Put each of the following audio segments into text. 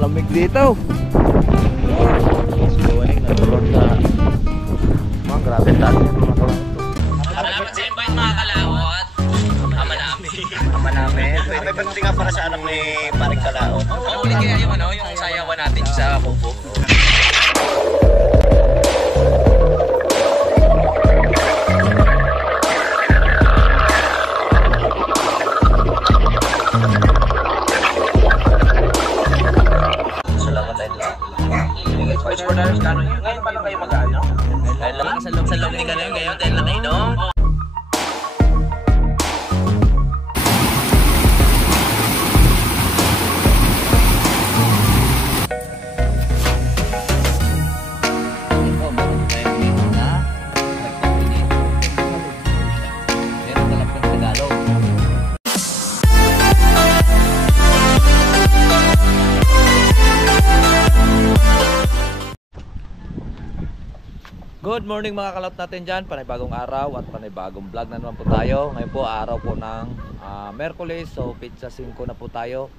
lamig dito. Suwaning nagkaroon sa mga grabe taas yung mga kawan ito. Salamat sa invite mga kalawot. Ama namin. Ama namin. May pagdating nga para sa anak ni Paring Kalao. Huli kaya yung yung sayawan natin sa Bobo. Salamat tayo lang. Vice for Darius Cano. Ngayon pa lang kayo mag-ano? Dahil lang sa loob ni Gano'n, ngayon dahil lang kayo, no? Good morning mga kalot natin dyan. Panibagong araw at panibagong vlog na naman po tayo. Ngayon po araw po ng Merkulis. So pizza 5 na po tayo.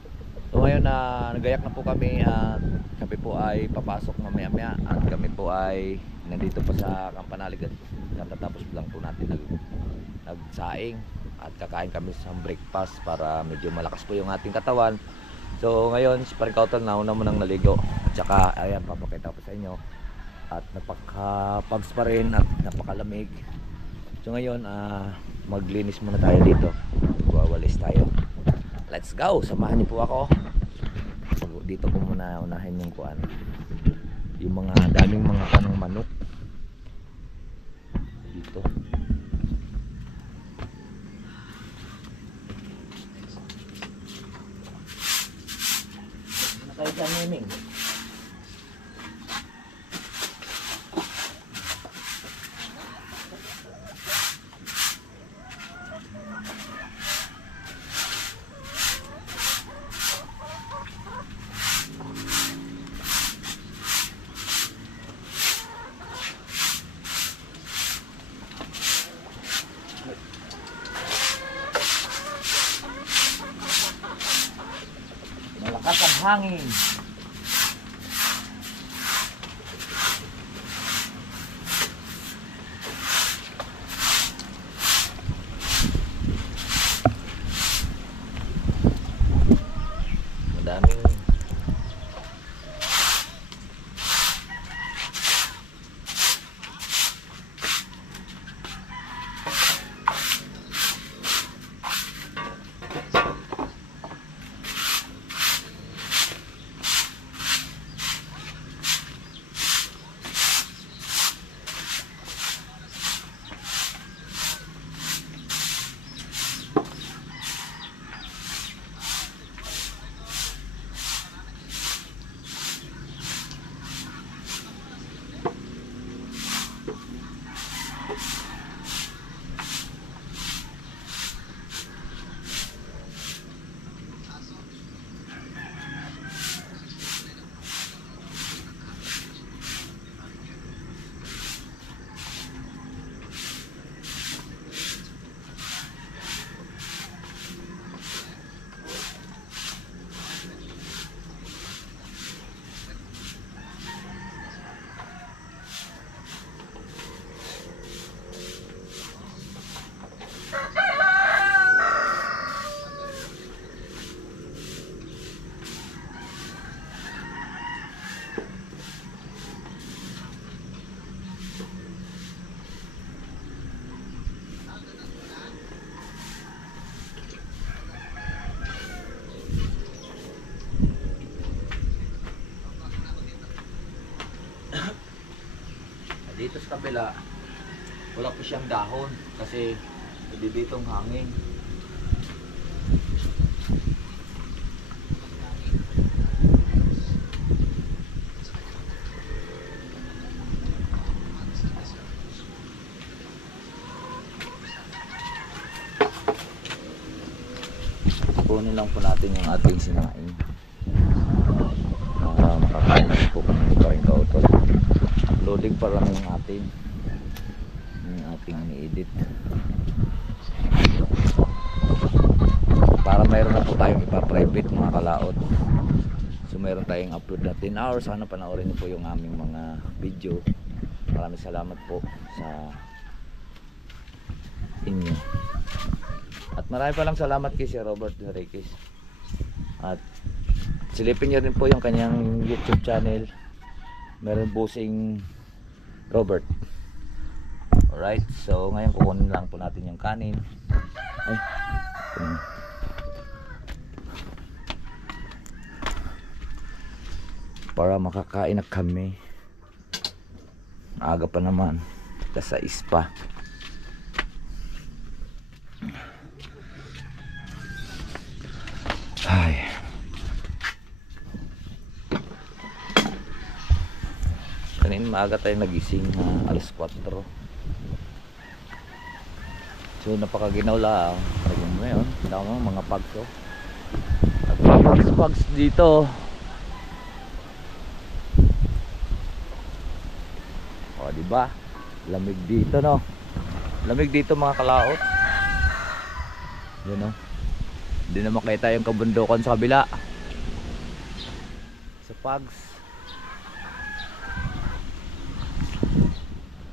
So ngayon nagayak na po kami at kami po ay papasok mamaya maya. At kami po ay nandito pa sa Campanales. Katatapos lang po natin nagsaing. At kakain kami sa breakfast para medyo malakas po yung ating katawan. So ngayon si Paring Kautal na una mo nang naligo. At saka ayan, papakita ko sa inyo. At napaka-pags pa rin at napakalamig. So ngayon maglinis muna tayo dito. Wawalis tayo. Let's go! Samahan niyo po ako. So, dito ko muna unahin yung kuan. Yung mga daming mga kanong manok. Dito. Ano tayo dyan, Neming? Malakas ang hangin. Madaming dito sa kabila wala po siyang dahon kasi hindi ditong hangin. Kunin lang po natin yung ating sinaing para makakain na po kami ni Paring Kautal. Uploading pa lang yung ating ini-edit para mayroon na po tayong ipa-private mga kalaot. So mayroon tayong upload na 10 hours. Sana panoorin niyo po yung aming mga video. Maraming salamat po sa inyo. At marami palang salamat kay Sir Robert Enriquez. At silipin niyo rin po yung kanyang YouTube channel. Meron busing Robert. Alright, so ngayon kukunin lang po natin yung kanin. Ay, para makakain na kami. Aga pa naman, sa ispa. Ay. Kanina maaga tayo nagising, alas 4. So napakaginaw lang. Tingnan mo yun, tama mga pags, oh. Nagpapags-pags dito. O diba? Lamig dito, no? Lamig dito mga kalaot. Yun, no? Hindi na makita yung kabundukan sa kabila. Sa pags.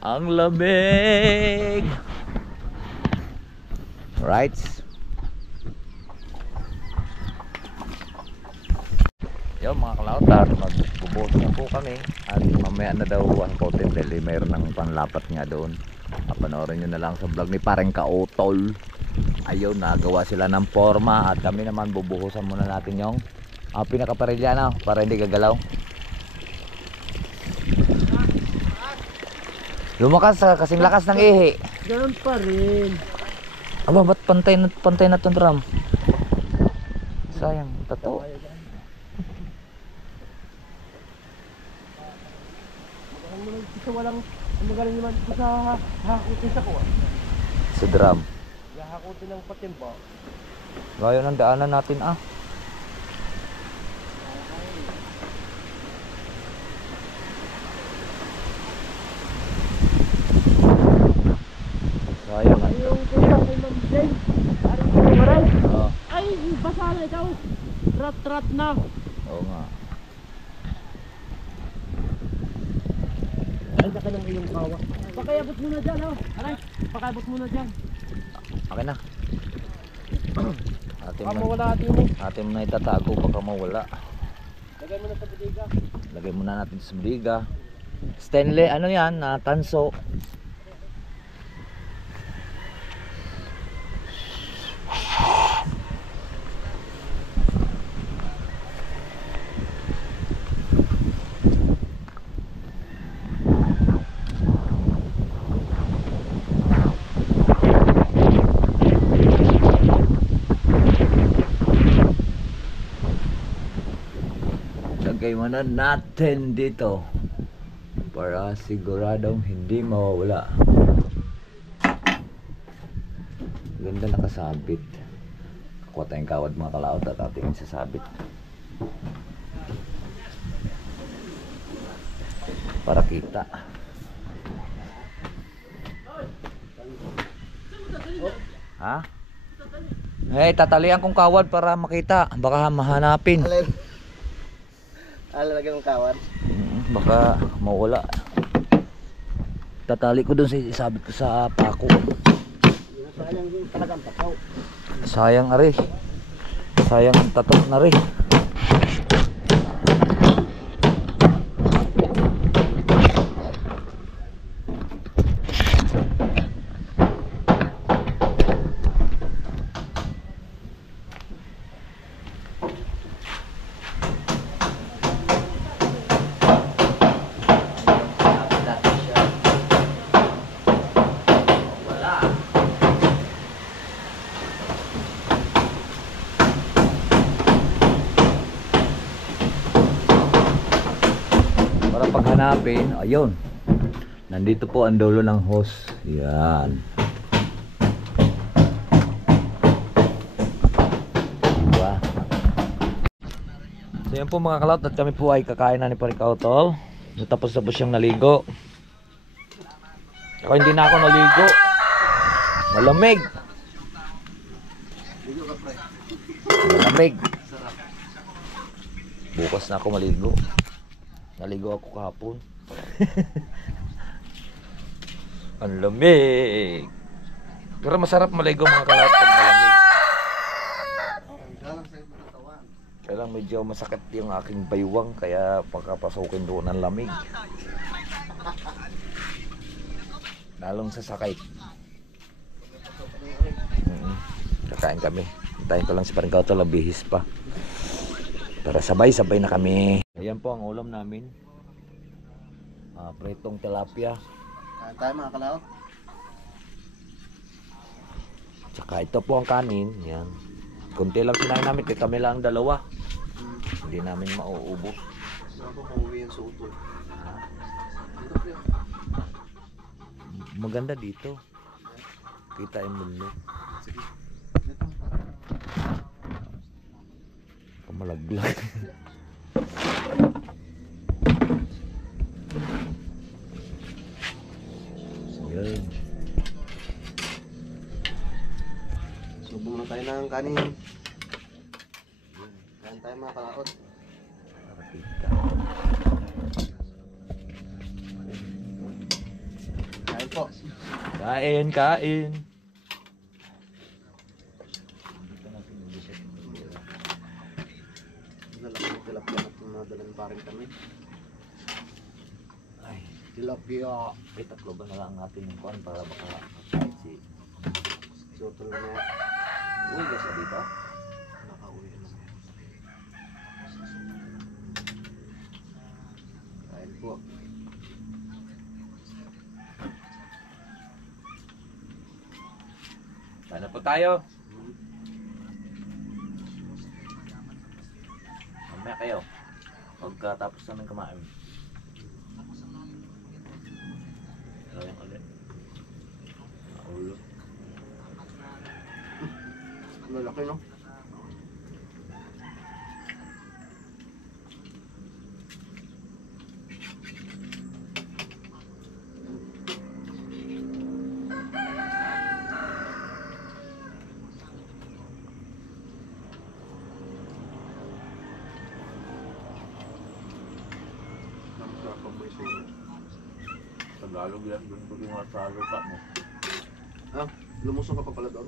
Ang lamig. Right. Yo mga kalautar, magbubuhos na po kami. At mamaya na daw ang content dahil mayroon ng panlapat nga doon. Panoorin nyo na lang sa vlog ni Pareng Kautol. Ayun, nagawa sila ng forma. At kami naman bubuhusan muna natin yung pinakaparilya na para hindi gagalaw. Lumakas kasing lakas ng ihi. Ganun pa rin. Aba, ba't pantay na itong drum? Sayang, tato. Kasi walang magaling naman ito sa hakutin sa kuwan. Sa drum. Hakutin ng patimba. Gaya ng daanan natin, sayang ang Yung kuya kay Ma'am Jane, parang kumaray. Oo. Ay, basa na ikaw. Rat-rat na. Oo nga. Ay, saka ng iyong kawa. Pakayabot mo na dyan, oh. Aray, pakayabot mo na dyan. Okay na. Baka mawala din eh. Atin mo na itatago baka mawala. Lagay mo na sa bidiga. Lagay muna natin sa briga. Stanley, ano yan? Tanso. Lagay muna natin dito para siguradong hindi mawawala. Ganda nakasabit. Kuha tayong kawad mga kalaot at ating sasabit para kita. Ha? Hey, tatalian kong kawad para makita. Baka mahanapin. Lagyan ng kawan. Baka mawala. Tatali ko dun, isabit ko sa pako. Sayang yung talagang pataw. Sayang ari. Sayang ang tatok na rin. Paghanapin, ayun, nandito po ang dulo ng hose. Yan, diba? So yan po mga kalaot, at kami po ay kakain na ni Pareng Kautol. Tapos siyang naligo. Ako hindi na ako naligo, malamig. Malamig. Bukas na ako maligo. Naligo ako kahapon. Ang lamig. Pero masarap maligo mga kalawat pag malamig. Kaya lang medyo masakit yung aking baywang kaya pagkapasukin doon ang lamig. Lalong sasakay. Kakain kami. Hintayin ko lang si Parang Kauto, bihis pa. Para sabay-sabay na kami. Ayan po ang ulam namin. Pritong tilapia. Kain tayo mga kalaot. Tsaka ito po ang kanin. Yan. Kunti lang sinain namin. Kaya kami lang dalawa. Hindi namin mauubos. Saan po pauwi yung suto? Maganda dito. Kita yung mundo. Sige. Kamalaglag. Yan. Subong na tayo ng kanin. Kain tayo mga kalaot. Para kita. Kain po. Kain, kain. Nalaki ng tilapia at nadalang paring kami. Ay, Tilapia. tatlo ba na lang natin yung kuhan para baka kahit si Suto lang na. uy kasi dito. Nakauwi na. Kain po. Sana po tayo. Mamaya kayo. Pagkatapos namin kumain. Kaya ulit. Ulo. Malaki no? Masarap ang may suyo. Tagalog yan. Doon ko yung sa lupa mo. Ah, lumusong ka pa pala doon.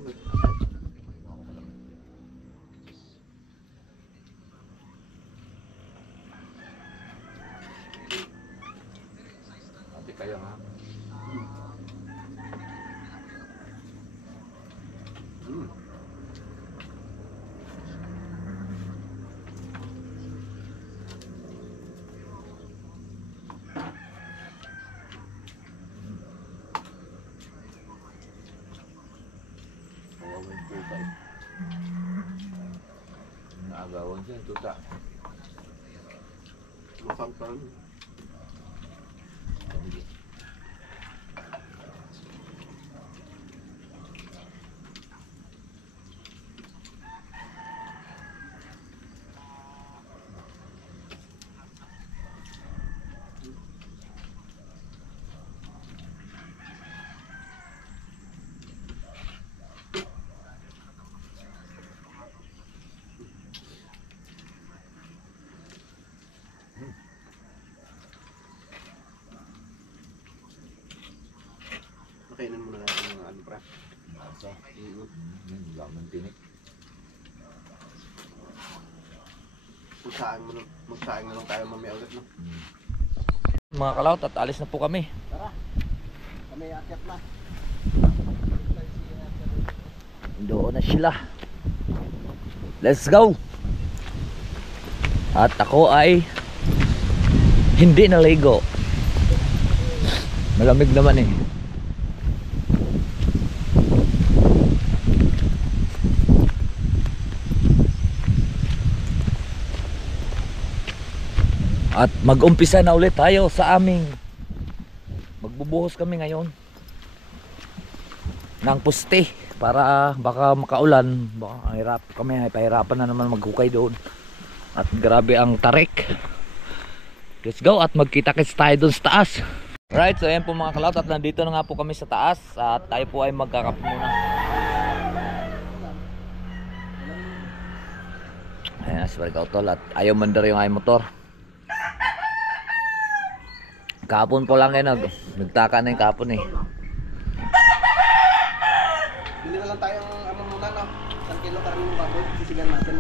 Ate kayo ha. Kawawin po tayo. Naagawan siya, tuta. Mukhang pa rin. Kainin muna natin yung ano pre. Nasa. Laman tinik. Magsaing na lang tayo mamaya ulit no. Mga kalawt at alis na po kami. Tara. Kami akyat na. Doon na sila. Let's go. At ako ay hindi naligo. Malamig naman eh. At mag-umpisa na ulit tayo sa aming magbubuhos kami ngayon ng puste para baka makaulan, baka pahirapan na naman maghukay doon. At grabe ang tarik. Let's go at magkita-kits tayo doon sa taas. Right, so ayan po mga kalawt at nandito na nga po kami sa taas at tayo po ay magkakape muna. Ayan na si Pare Kautol at ayaw mandar yung ay motor. Kapon po lang nagtaka na yung kapon eh. Bili na lang tayong ano muna, no? 1 kilo karaming baboy. Sisigan natin.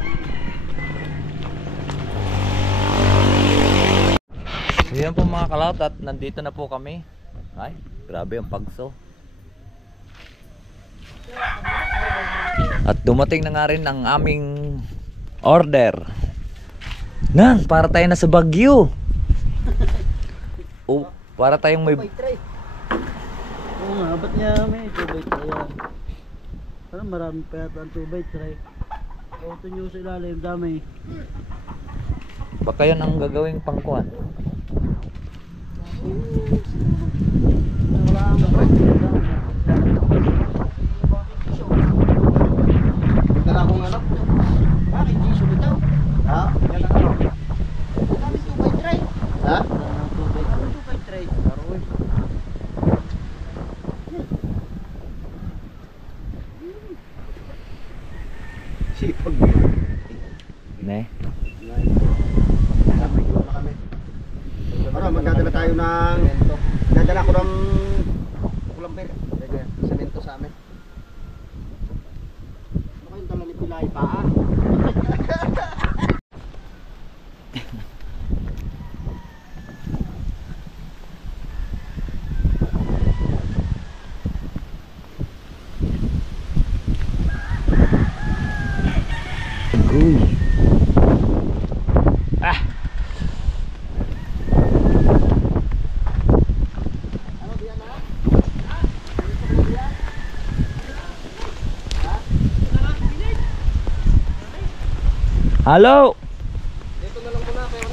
So yan po mga kalaot at nandito na po kami. Ay, grabe ang pagso. At dumating na nga rin ang aming order. Nang, para tayo na sa Baguio. Oh, para tayong may... Oo nga, ba't niya may 2x3 yan? Parang marami pa yata ang 2x3. Auto nyo sa ilalim, dami. Baka yun ang gagawing pangkuhan. Wala ang Dala akong ano? bakit Jisoo bitaw? Ha? Yan ang ano? Dami 2x3. Ha? Ang 2x3. Karoy. Sipag. Ne? May kilo na kami. Para magdadala tayo ng... Dadala ko ng... Kulamber. Semento sa amin. Ano kayong dala ni Pilay pa? Uy. Ah. Halo. Dito na lang muna kayo.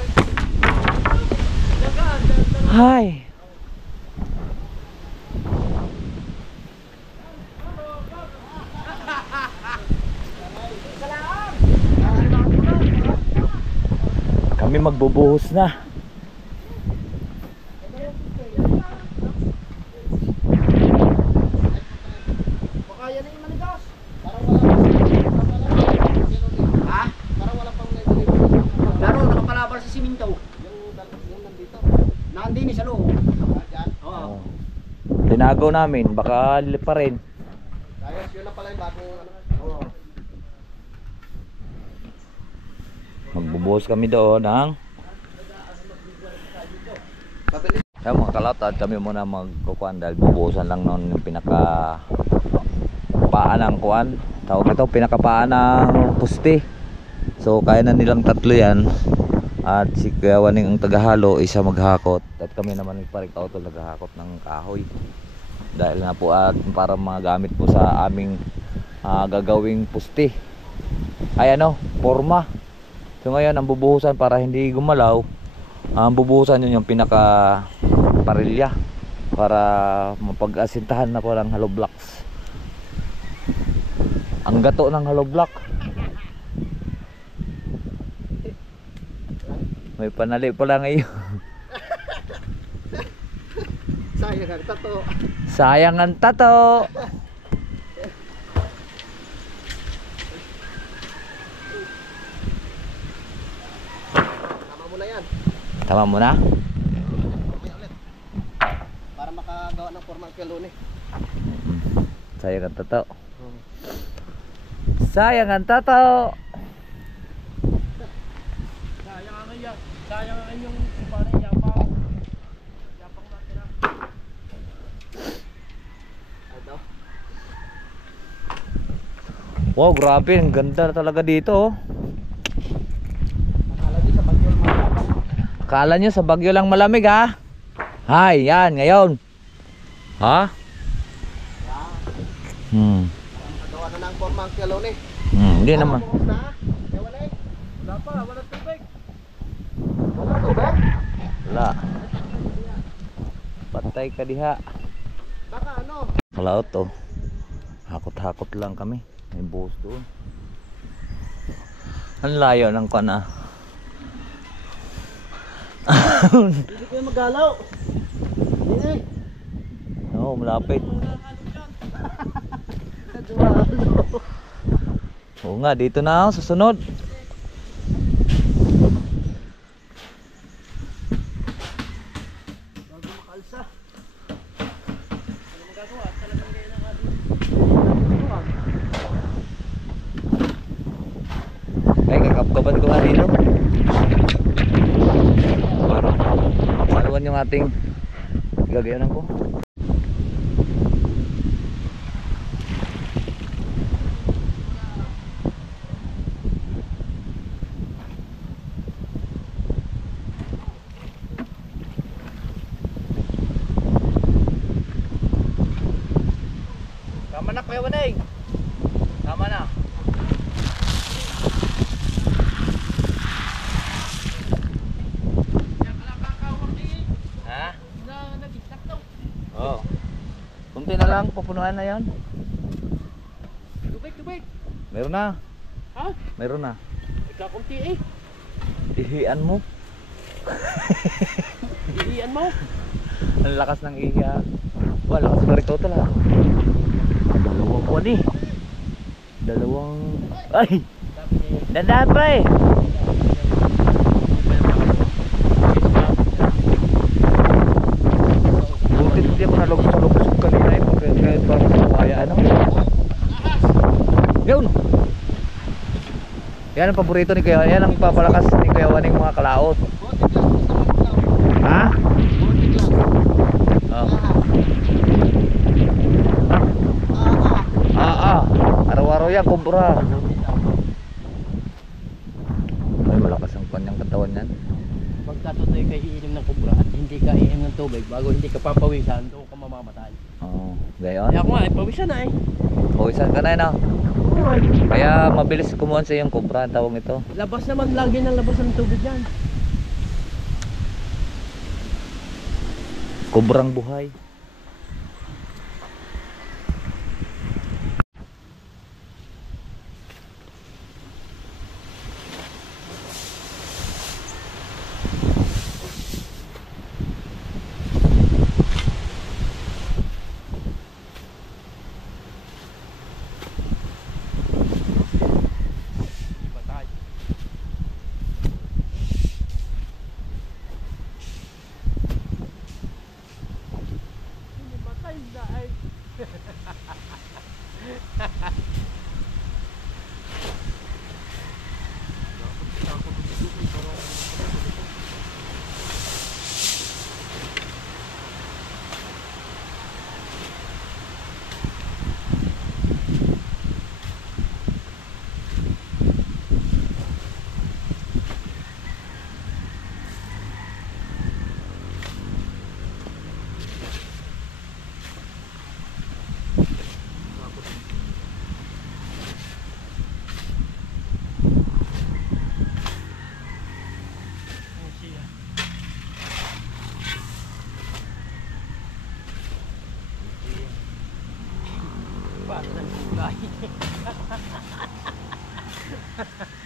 Hi. Kami magbubuhos na. Baka yan na yung manigas. Ha? Parang wala pang nandito. Laro, nakapalabal sa siminto. Yung nandito. Nandini sa loob. Diyan. Oo. Tinago namin, baka pa rin. Ayos, yun na pala yung bagong ano. Oo. Magbubuhos kami doon ng Pabili. kaya mga kalautan, kami muna magkukuhan dahil bubuhusan lang noon yung pinaka paan ng kuhan. Tawag ito, pinaka paan ng puste. So kaya na nilang tatlo yan. At si Kuya Waning ang tagahalo, isa maghakot. At kami naman yung Pare Kautol naghahakot ng kahoy. Dahil nga po at para magamit po sa aming gagawing puste. Ay ano, forma. So ngayon ang bubuhusan para hindi gumalaw, ang bubuhusan yun yung pinaka parilya para mapag-asintahan na po ng hollow blocks. Ang gato ng hollow block. May panali pa lang ngayon. Sayang ang tato. Sayang ang tato. Tama mo na yan. Tama mo na? Mamaya ulit. Para makagawa ng forma ang kalone. Sayang ang tato. Sayang ang tato. Sayang ang yung kumare yapang. Yapang natin na. Ito. Wow, grabe, ang ganda talaga dito. Oh. Akala di sa Baguio malamig. Akala nyo sa Baguio lang malamig ha? Hay, yan, ngayon. Ha? Makagawa na ng forma ang kalone. Hindi naman. Buhos na. Eh, wala eh. Wala pa, walang tubig. Wala tubig. Wala. Patay ka diha. Baka ano. Wala to. Hakot-hakot lang kami. May buhos doon. Ang layo ng kana. Hindi ko yung magalaw. Hindi. Oo, malapit. Oo nga, dito na ako, susunod. Kakapkaban ko nga dito. Para maluwan yung ating gagayanan ko. Tama na Kuya Waneng. Tama na. Ha? Oo. Kunti na lang, pupunuan na yan. Tubig. Meron na. Ha? Meron na. Ikakunti eh. Ihian mo. Iiyan mo. Ang lakas ng ihiya. Wah, lakas na rin total ha. Dalawang kuwan eh. Dalawang... Ay! Dandaan pa eh! Buti hindi ako nalugos kanina eh. Kahit parang kaya ano. Yun! Yan ang paborito ni Kuya. Yan ang papalakas ni Kuya Waning mga kalaot. Ha? Oh. Araw-araw yan, kumpura. Ay, malakas ang kanyang katawan yan. Pagka tutoy ka iinom ng kubra at hindi ka iinom ng tubig bago hindi ka papawisan, doon ka mamamatay. Oo, gayon. Kaya ako nga, pawisan na eh. Pawisan ka na yun, kaya mabilis kumuha sa iyong kumpra, ang tawag ito. Labas naman, lagi ng labas ng tubig yan. Kubrang buhay.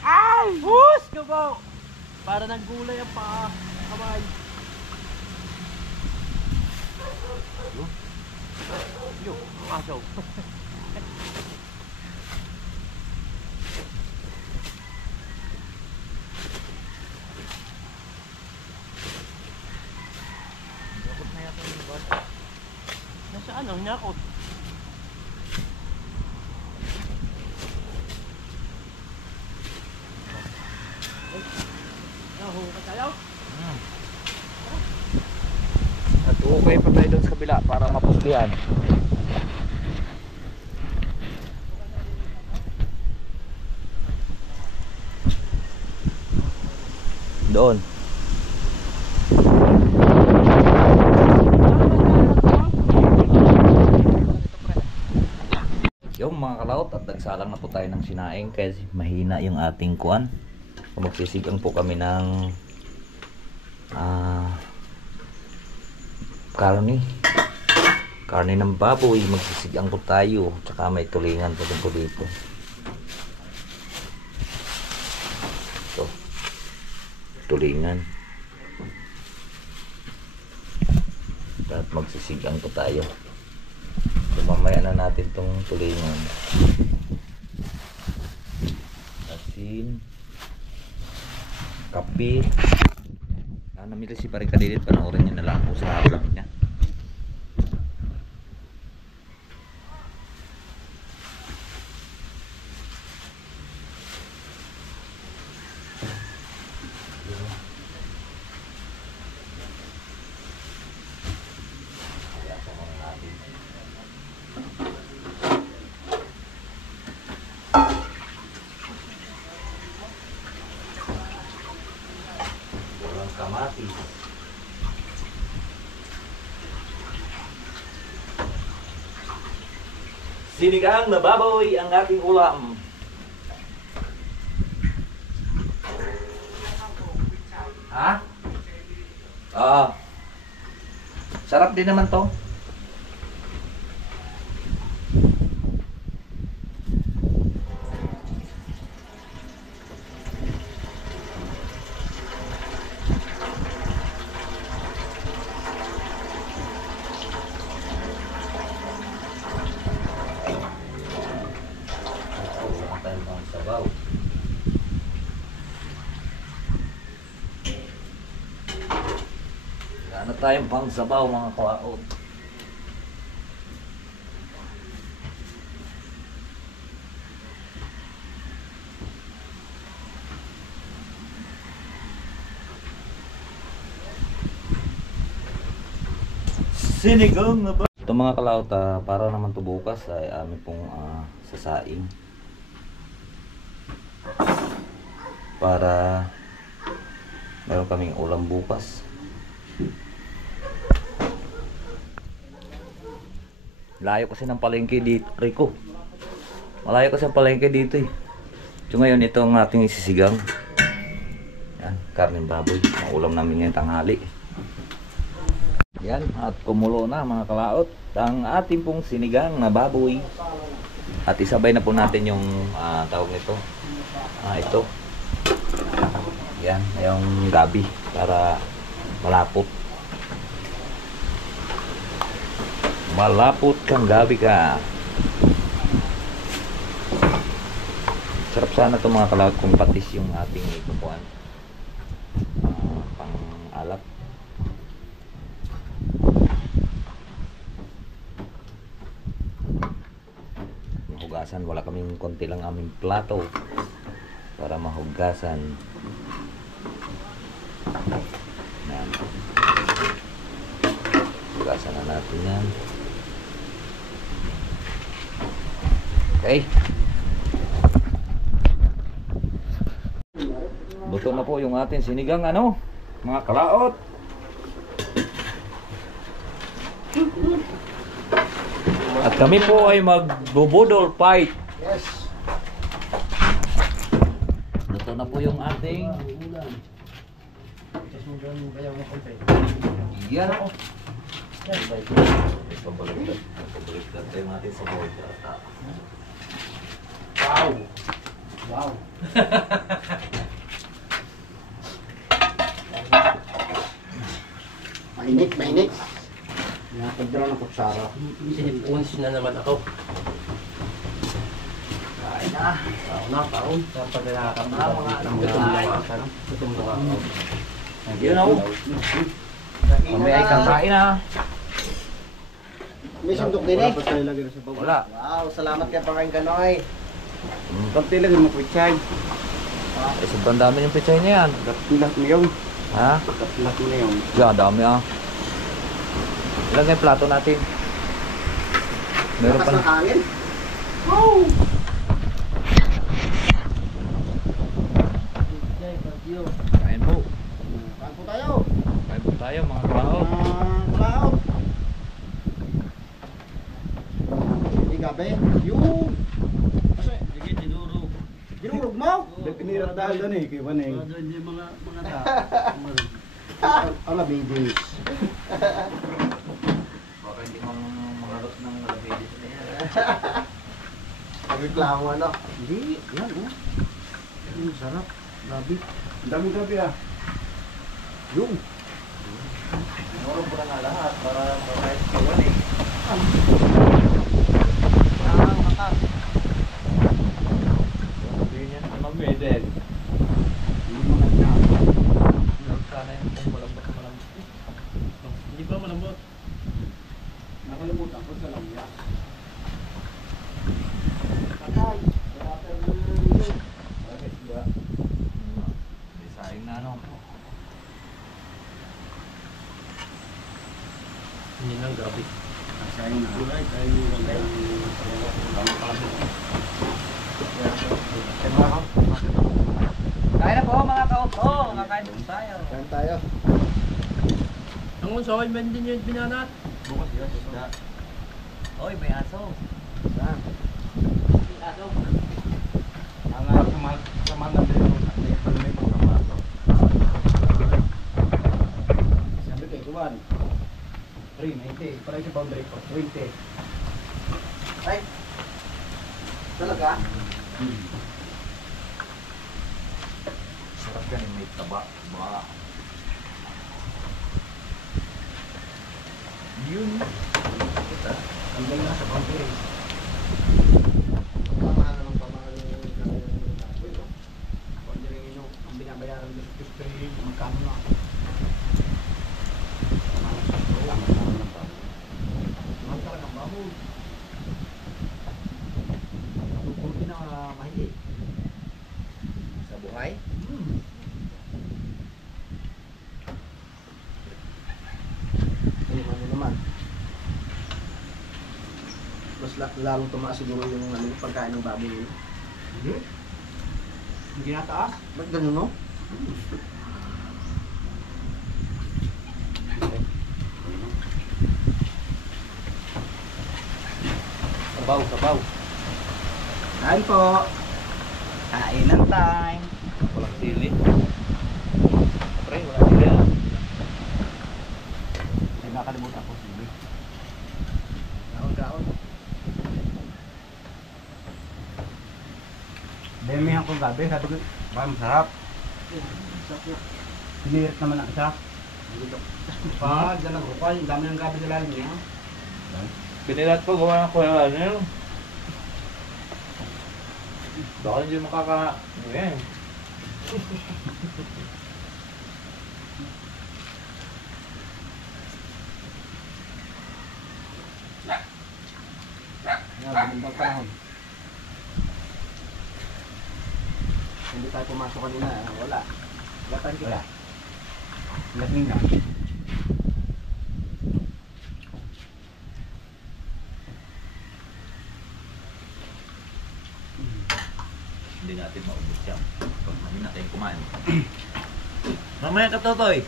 Ay! Hus! Kabaw! Para ng gulay ang paa. Kamay. Yo, asaw. Nasaan ang nyakot? Nahukot tayo? At okay pa tayo doon sa kabila para mapuslihan. Doon. Yung mga kalaot at nagsalang na po tayo ng sinaing kasi mahina yung ating kuwan. Magsisigang po kami ng karne ng baboy. Magsisigang po tayo, tsaka may tulingan po dito. Ito, tulingan at magsisigang po tayo. So, mamaya na natin tong tulingan, asin, kape. Namili si paring kadilit, panoorin nyo na lang po sa vlog niya. kamatis. Sinigang na baboy ang ating ulam. Ha? Oo. Sarap din naman to. Sabaw. Ano tayong pang sabaw mga kawaot. Sinigang na ba? Ito mga kalaot, para naman to bukas ay amin pong sasaing. Para meron kaming ulam bukas. Layo kasi ng palengke dito, Rico. Malayo kasi ang palengke dito eh. So ngayon ito ang ating isisigang. Yan, karneng baboy. Ang ulam namin ngayong tanghali. Yan, at kumulo na mga kalaot ang ating pong sinigang na baboy. At isabay na po natin yung tawag nito. Ito. Yan, yung gabi para malapot. Malapot kang gabi ka. Sarap sana itong mga kalaot kung patis yung ating itupuan. Pang alap. Mahugasan, wala kaming konti lang aming plato para mahugasan. Yan. Hugasan na natin yan. Okay. Luto na po yung ating sinigang mga kalaot. At kami po ay magbubudol fight. Yes. Luto na po yung ating yan ako. Pabalik-balik tayo natin sa bawal. Wow. Wow. Mainit, mainit. Nakapagdala ng kutsara. Sinipons na naman ako. Kain na. Taon. Kapag nakakap na mga anak ko. Gutom na ako. Yun ako. Mamaya ay kakain na. May sundok din eh. Wala. Wow, salamat kay Pangkain Kanoy. Pagti lagi mo pichay. Eh, sobrang dami yung pechay niya yan. Dapilat mo yun. Ha? Dapilat mo na yun. Yan, dami Ilan yung plato natin? Meron pa Lakas ng na. hangin. Wow! Kain po. Kain po tayo. Kain po tayo mga kabaho. Kulaot. Hindi gabi. Yung. Kasi, dinurog mo? Pinirap dahil doon eh, kay Baneng. Doon yung mga Ala, babies. Baka hindi mga lot ng labidis na yan. Nagreklamo ano? Hindi, yan oh. Yung sarap. Gabi. Ang daming gabi ah. Yung. Tinuro po na nga lahat para kahit iwan eh. Makat. Sabihin yan, medel. Sana yung kung malambot na malambot. Hindi pa malambot. Nakalimutan ko sa lamya. Patay. Sayang na Hindi lang gabi. Sayang na. Alright, tayo Kain na po mga kauto, kakain po tayo. tayo. Ang unsoy, men din yung binanat. Bukas yun, isda. Oy, may aso. Saan? Aso. Sama na din yung pag may pagkamato. Sabi kay Kuwan. 390. Para sa boundary ko. 20. Ay! Talaga? Sarap yan, may taba. Ba. Yun. Kita. Ang galing na sa boundary. Pamahal ng pamahal yung boundary ninyo. Ang binabayaran doon sa history, magkano na. Mahal talaga ang baboy. Tukurti na mahigit. Sa buhay? Ano naman. Mas lalong tumaas siguro yung pagkain ng baboy yun. Hindi. Hindi nataas. Ba't ganun no? Sabaw, sabaw. Kain po. Kainan time. Walang sili. Pre, walang sili ah. Ay, nakalimutan ko sili. Kaon. Demihan ko gabi, sabi ko, ba masarap. Pinirit naman ang isa. Pa, dyan ang kupal, ang dami ng gabi sa lalim niya. Pinilat ko, gawa ng kuya ano. Baka hindi makaka... Ano yan? Magandang panahon. Hindi tayo pumasok kanina, wala. Wala tayong kita. Lasing na. Hindi natin maubos yan. Pag namin natin kumain. Mamaya ka, Totoy.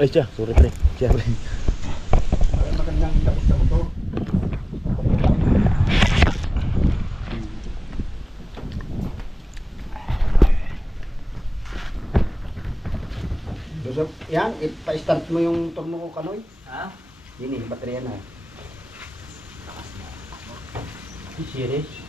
Ay, siya. Sorry, pre. Siya, pre. Magandang tapos sa motor. So, yan, pa-start mo yung turno ko kanoy. Ha? Yun baterya na. Serious?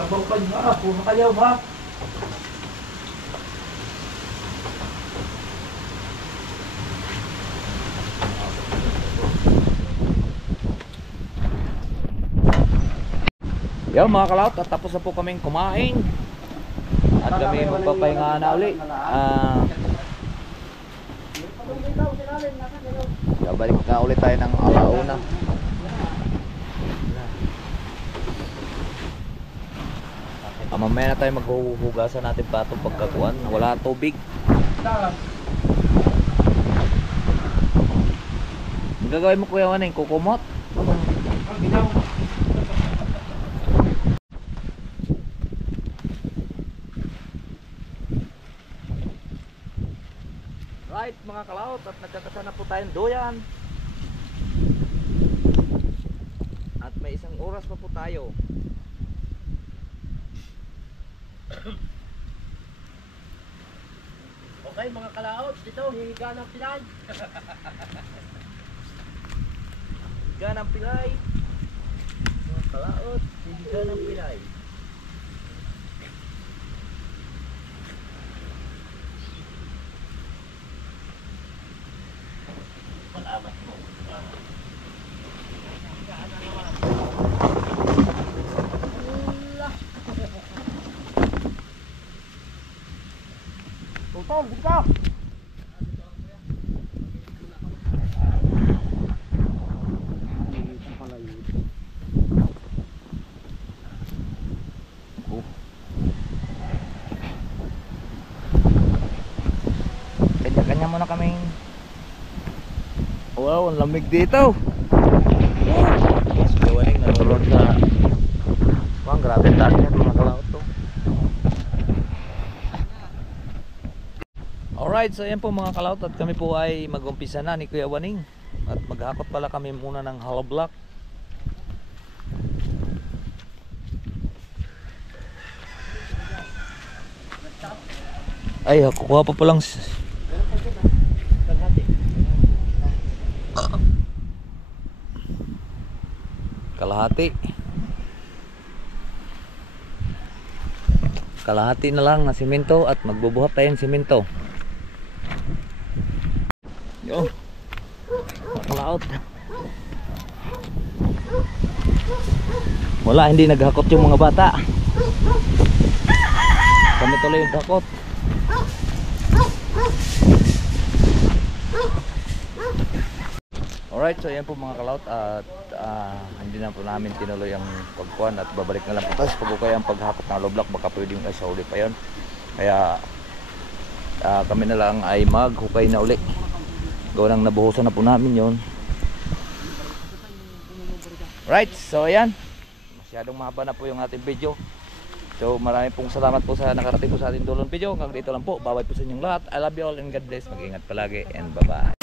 Sabang pa ha, puro kayaw ha. Yo mga kalaot, at tapos na po kaming kumain. At kami magpapahinga na uli. Balik na ulit tayo ng alauna. Mamaya na tayo maghuhugasan natin pa itong pagkakuan. Wala tubig. Ang gagawin mo kuya Waning, kukumot? Right mga kalaot, at nagkakasa na po tayong doyan. At may isang oras pa po tayo. Okay mga kalaot, dito hihiga ng Pinay. Higa ng pilay. Mga kalaot, higa ng pilay. Salamat po. Tol, dito ka. Kanya-kanya muna kaming. Wow, ang lamig dito. Mas gawaling natulog sa. Wang grabe taas niya mga kalaot to. Alright, so yan po mga kalaot at kami po ay mag-umpisa na ni Kuya Waning. At maghakot pala kami muna ng hollow block. Ay, kukuha pa palang kalahati na lang na simento at magbubuhat tayong simento. Yo, makalaot. Wala, hindi naghakot yung mga bata. Kami tuloy yung hakot. Alright, so yan po mga kalaot at hindi na po namin tinuloy ang pagkuhan at babalik na lang po tayo pag kaya ang paghakot ng hollow block, baka pwedeng sa uli pa yun, kaya kami na lang ay maghukay na uli. Gawa nang nabuhusan na po namin yun. Right, so ayan, masyadong mahaba na po yung ating video. So maraming pong salamat po sa nakarating po sa ating dulong video. Hanggang dito lang po, bye-bye po sa inyong lahat. I love you all and God bless. Mag-ingat palagi and bye-bye.